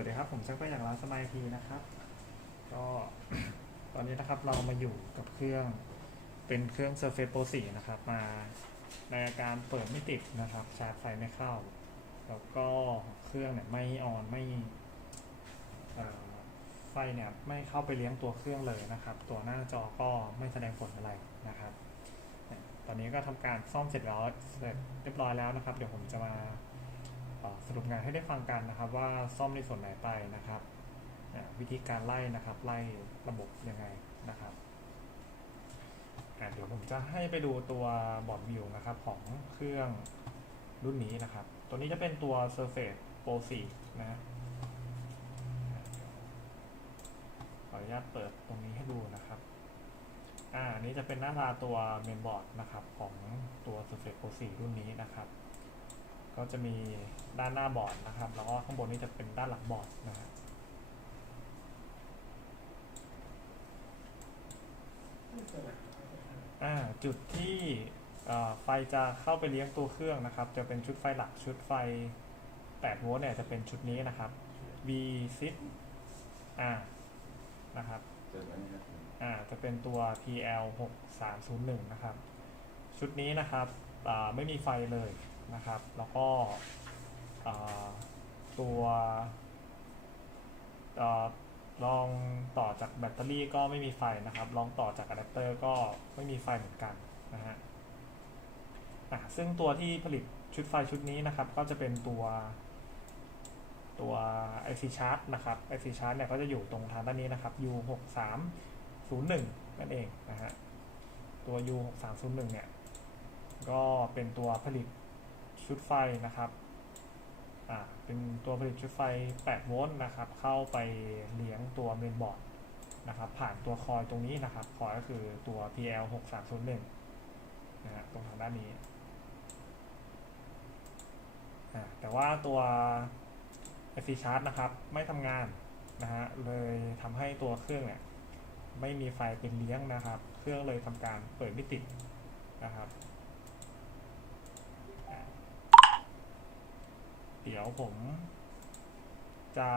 วัสดีครับ ผมช่างก็อย่างร้านสมายพีนะครับ ก็ตอนนี้นะครับเรามาอยู่กับเครื่องเป็นเครื่อง Surface Pro 4 นะครับ มาในอาการเปิดไม่ติดนะครับ ชาร์จไฟไม่เข้า แล้วก็เครื่องเนี่ยไม่ออนไม่ไฟเนี่ยไม่เข้าไปเลี้ยงตัวเครื่องเลยนะครับ ตัวหน้าจอก็ไม่แสดงผลอะไรนะครับ ตอนนี้ก็ทำการซ่อมเสร็จแล้วเสร็จเรียบร้อยแล้วนะครับ เดี๋ยวผมจะมา สรุปงานให้ได้ฟังกันนะครับ ว่าซ่อมในส่วนไหนไปนะครับวิธีการไล่นะครับ ไล่ระบบยังไงนะครับเดี๋ยวผมจะให้ไปดูตัวบอร์ดวิวนะครับของเครื่องรุ่นนี้นะครับ ตัวนี้จะเป็นตัว Surface Pro 4 นะฮะขออนุญาตเปิดตรงนี้ให้ดูนะครับ อ่านนี้จะเป็นหน้าตาตัวเมนบอร์ดนะครับของตัว Surface Pro 4 รุ่นนี้นะครับ ก็จะมีด้านหน้าบอร์ดนะครับ แล้วก็ข้างบนนี้จะเป็นด้านหลังบอร์ดนะฮะอ่าจุดที่เอ่อไฟจะเข้าไปเลี้ยงตัวเครื่องนะครับ จะเป็นชุดไฟหลักชุดไฟ 8 โวลต์เนี่ยจะเป็นชุดนี้นะครับ V6 อ่านะครับเกิดวันนี้ครับอ่าจะเป็นตัว TL 6301นะครับ ชุดนี้นะครับอ่าไม่มีไฟเลย นะครับ แล้วก็ตัวลองต่อจากแบตเตอรี่ก็ไม่มีไฟนะครับ ลองต่อจากอะแดปเตอร์ก็ไม่มีไฟเหมือนกันนะฮะอะซึ่งตัวที่ผลิตชุดไฟชุดนี้นะครับ ก็จะเป็นตัวตัว IC Chart นะครับ IC Chart เนี่ยก็จะอยู่ตรงทางด้านนี้นะครับ U 6 3 0 1 นั่นเองนะฮะ ตัว U 6 3 0 1 เนี่ย ก็เป็นตัวผลิต ชุดไฟนะครับอ่าเป็นตัวผลิตชุดไฟ 8 โวลต์นะครับ เข้าไปเลี้ยงตัวเมนบอร์ดนะครับ ผ่านตัวคอยตรงนี้นะครับ คอยก็คือตัว PL 6 3 0 1นะฮะตรงทางด้านนี้อ่าแต่ว่าตัว FC Chart นะครับ ไม่ทำงานนะฮะ เลยทำให้ตัวเครื่องเนี่ยไม่มีไฟเป็นเลี้ยงนะครับ เครื่องเลยทำการเปิดไม่ติดนะครับอะเดี๋ยวผมจะ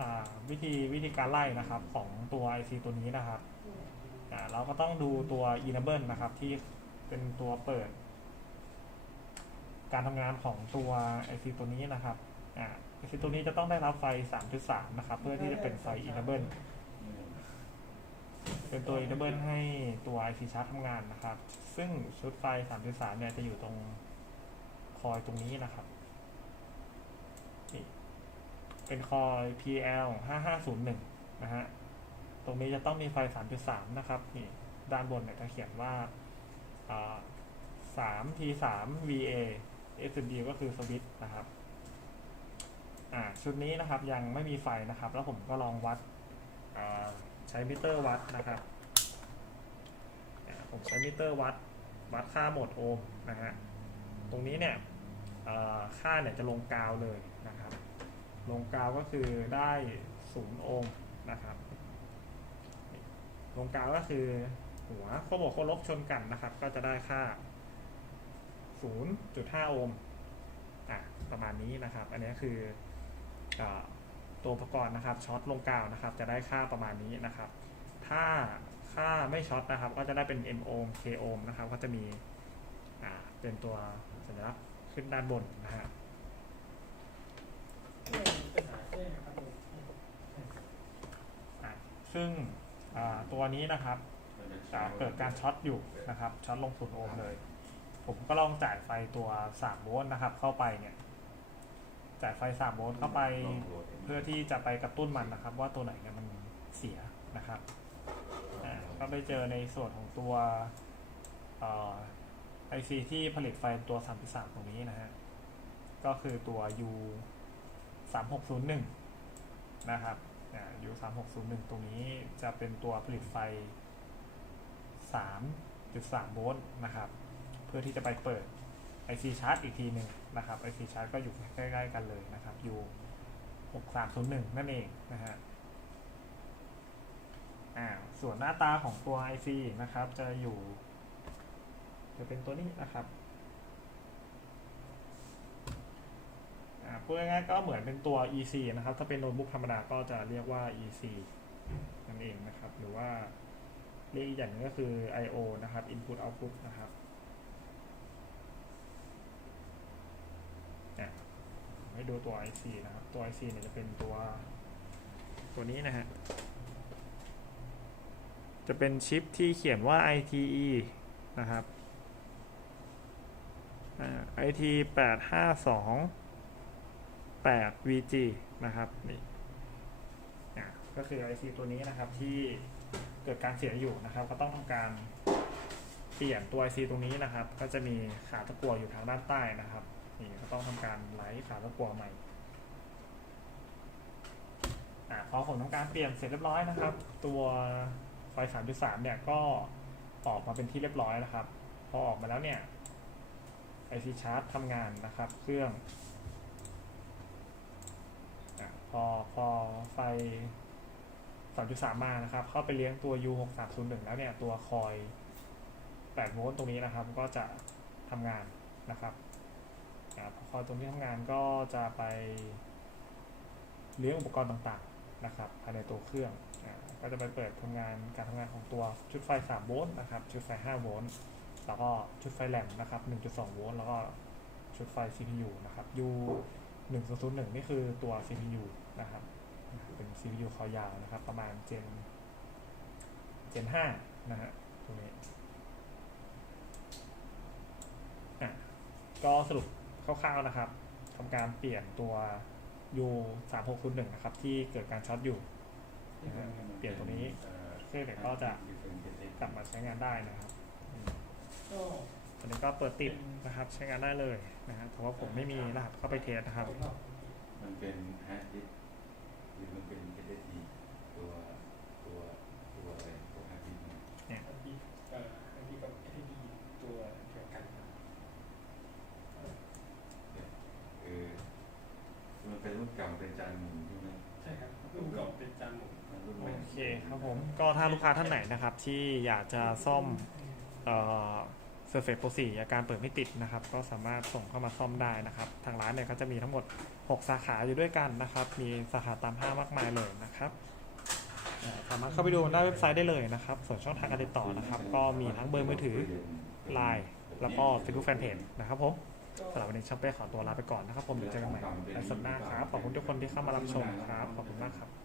อ่าวิธีวิธีการไล่นะครับของตัว IC ตัวนี้นะครับอ่าเราก็ต้องดูตัว enable นะครับที่เป็นตัวเปิด การทำงานของตัว IC ตัวนี้นะครับอ่า IC ตัวนี้จะต้องได้รับไฟ 3.3 นะครับ เพื่อที่จะเป็นไฟ enable เป็นตัว enable ให้ตัว IC chart ทำงานนะครับ ซึ่งชุดไฟ 3.3 เนี่ยจะอยู่ตรง คอยตรงนี้นะครับนี่เป็นคอย PL 5501นะฮะตรงนี้จะต้องมีไฟ 3.3 นะครับนี่ด้านบนเนี่ยจะเขียนว่าา3 T 3 VA SMD ก็คือสวิตช์นะครับอ่าชุดนี้นะครับยังไม่มีไฟนะครับ แล้วผมก็ลองวัดใช้มิเตอร์วัดนะครับผมใช้มิเตอร์วัดวัดค่าโหมดโอห์มนะฮะตรงนี้เนี่ย ค่าเนี่ยจะลงกาวเลยนะครับ ลงกาวก็คือได้ศูนย์โอห์มนะครับ ลงกาวก็คือหัวโคบวกโคลบชนกันนะครับ ก็จะได้ค่า 0.5 โอห์มอะประมาณนี้นะครับ อันนี้คืออตัวอุปกรณ์นะครับช็อตลงกาวนะครับ จะได้ค่าประมาณนี้นะครับ ถ้าค่าไม่ช็อตนะครับ ก็จะได้เป็น m โอห์ม k โอห์มนะครับ ก็จะมีเป็นตัวสัญลักษณ์ ขึ้นด้านบนนะฮะอะซึ่งอ่าตัวนี้นะครับจะเกิดการช็อตอยู่นะครับช็อตลงศูนย์โอห์มเลย ผมก็ลองจ่ายไฟตัว3โวลต์นะครับ เข้าไปเนี่ยจ่ายไฟ3โวลต์เข้าไปเพื่อที่จะไปกระตุ้นมันนะครับ ว่าตัวไหนเนี่ยมันเสียนะครับก็ไปเจอในส่วนของตัว ไอซีที่ผลิตไฟตัว 3.3 ตรงนี้นะฮะ ก็คือตัว U 3601 นะครับอ่า U 3 6 0 1 ตรงนี้จะเป็นตัวผลิตไฟ 3.3 โวลต์นะครับ เพื่อที่จะไปเปิด IC chart อีกทีหนึ่งนะครับ IC chart ก็อยู่ใกล้ๆกันเลยนะครับ U 6301 นั่นเองนะฮะอ่าส่วนหน้าตาของตัว IC นะครับ จะอยู่ จะเป็นตัวนี้นะครับอ่าผพูดง่ายๆก็เหมือนเป็นตัว EC นะครับ ถ้าเป็นโน้ตบุ๊กธรรมดาก็จะเรียกว่า EC นั่นเองนะครับ หรือว่าเรียกอีกอย่างนึงก็คือ I/O นะครับ Input Output นะครับเนี่ยให้ดูตัว IC นะครับ ตัว IC เนี่ยจะเป็นตัวตัวนี้นะฮะ จะเป็นชิปที่เขียนว่า ITE นะครับ อ่า IT 8 5 2 8 VG นะครับนี่ก็คือ IC ตัวนี้นะครับที่เกิดการเสียอยู่นะครับ ก็ต้องทำการเปลี่ยนตัว IC ตรงนี้นะครับ ก็จะมีขาตะกั่วอยู่ทางด้านใต้นะครับนี่ก็ต้องทำการไล่ขาตะกั่วใหม่อพอผมทำการเปลี่ยนเสร็จเรียบร้อยนะครับ ตัวไฟ 3.3 เนี่ยก็ออกมาเป็นที่เรียบร้อยนะครับ พอออกมาแล้วเนี่ย IC Chart ทำงานนะครับ เครื่องอพอพอไฟ 3.3 มานะครับ เข้าไปเลี้ยงตัว U 6 3 0 1 แล้วเนี่ย ตัวคอย 8 โวลต์ตรงนี้นะครับ ก็จะทำงานนะครับอพอคอยตรงนี้ทำงานก็จะไปเลี้ยงอุปกรณ์ต่างๆนะครับภายในตัวเครื่องอก็จะไปเปิดทำงานการทำงานของตัวชุดไฟ 3 โวลต์นะครับ ชุดไฟ 5 โวลต์ แล้วก็ชุดไฟแลมนะครับ 1.2 โวลต์แล้วก็ชุดไฟ CPU นะครับ U 1001นี่คือตัว CPU นะครับ เป็น CPU คอยาวนะครับ ประมาณ Gen Gen 5นะฮะตรงนี้อะก็สรุปคร่าวๆนะครับทำการเปลี่ยนตัว U 3601นะครับ ที่เกิดการช็อตอยู่เปลี่ยนตัวนี้เครื่องเนี่ยก็จะกลับมาใช้งานได้นะครับก็ตอนนี้ ก็เปิดติดนะครับใช้งานได้เลยนะฮะเพราะว่าผมไม่มีรหัสเข้าไปเทสนะครับ มันเป็นฮาร์ดดิสก์หรือมันเป็น SSD ตัวตัวตัวอะไรตัวฮาร์ดดิสก์เนี่ยอันที่เอ่ออันที่กับอันที่ดีตัวเดียวกันครับคือมันเป็นรุ่นเก่าเป็นจานหมุนใช่ไหมใช่ครับรุ่นเก่าเป็นจานหมุนมันรุ่นใหโอม่เคครับผมก็ถ้าลูกค้าท่านไหนนะครับที่อยากจะซ่อมเอ่อ Surface Pro 4อาการเปิดไม่ติดนะครับ ก็สามารถส่งเข้ามาซ่อมได้นะครับ ทางร้านเนี่ยก็จะมีทั้งหมด 6 สาขาอยู่ด้วยกันนะครับ มีสาขาตามห้างมากมายเลยนะครับสามารถเข้าไปดูหน้าเว็บไซต์ได้เลยนะครับ ส่วนช่องทางการติดต่อนะครับ ก็มีทั้งเบอร์มือถือ Line แล้วก็ Facebook Fanpage นะครับผมสำหรับวันนี้ช่างเป้ขอตัวลาไปก่อนนะครับ ผมเดี๋ยวเจอกันใหม่ในสัปดาห์ครับขอบคุณทุกคนที่เข้ามารับชมครับขอบคุณมากครับ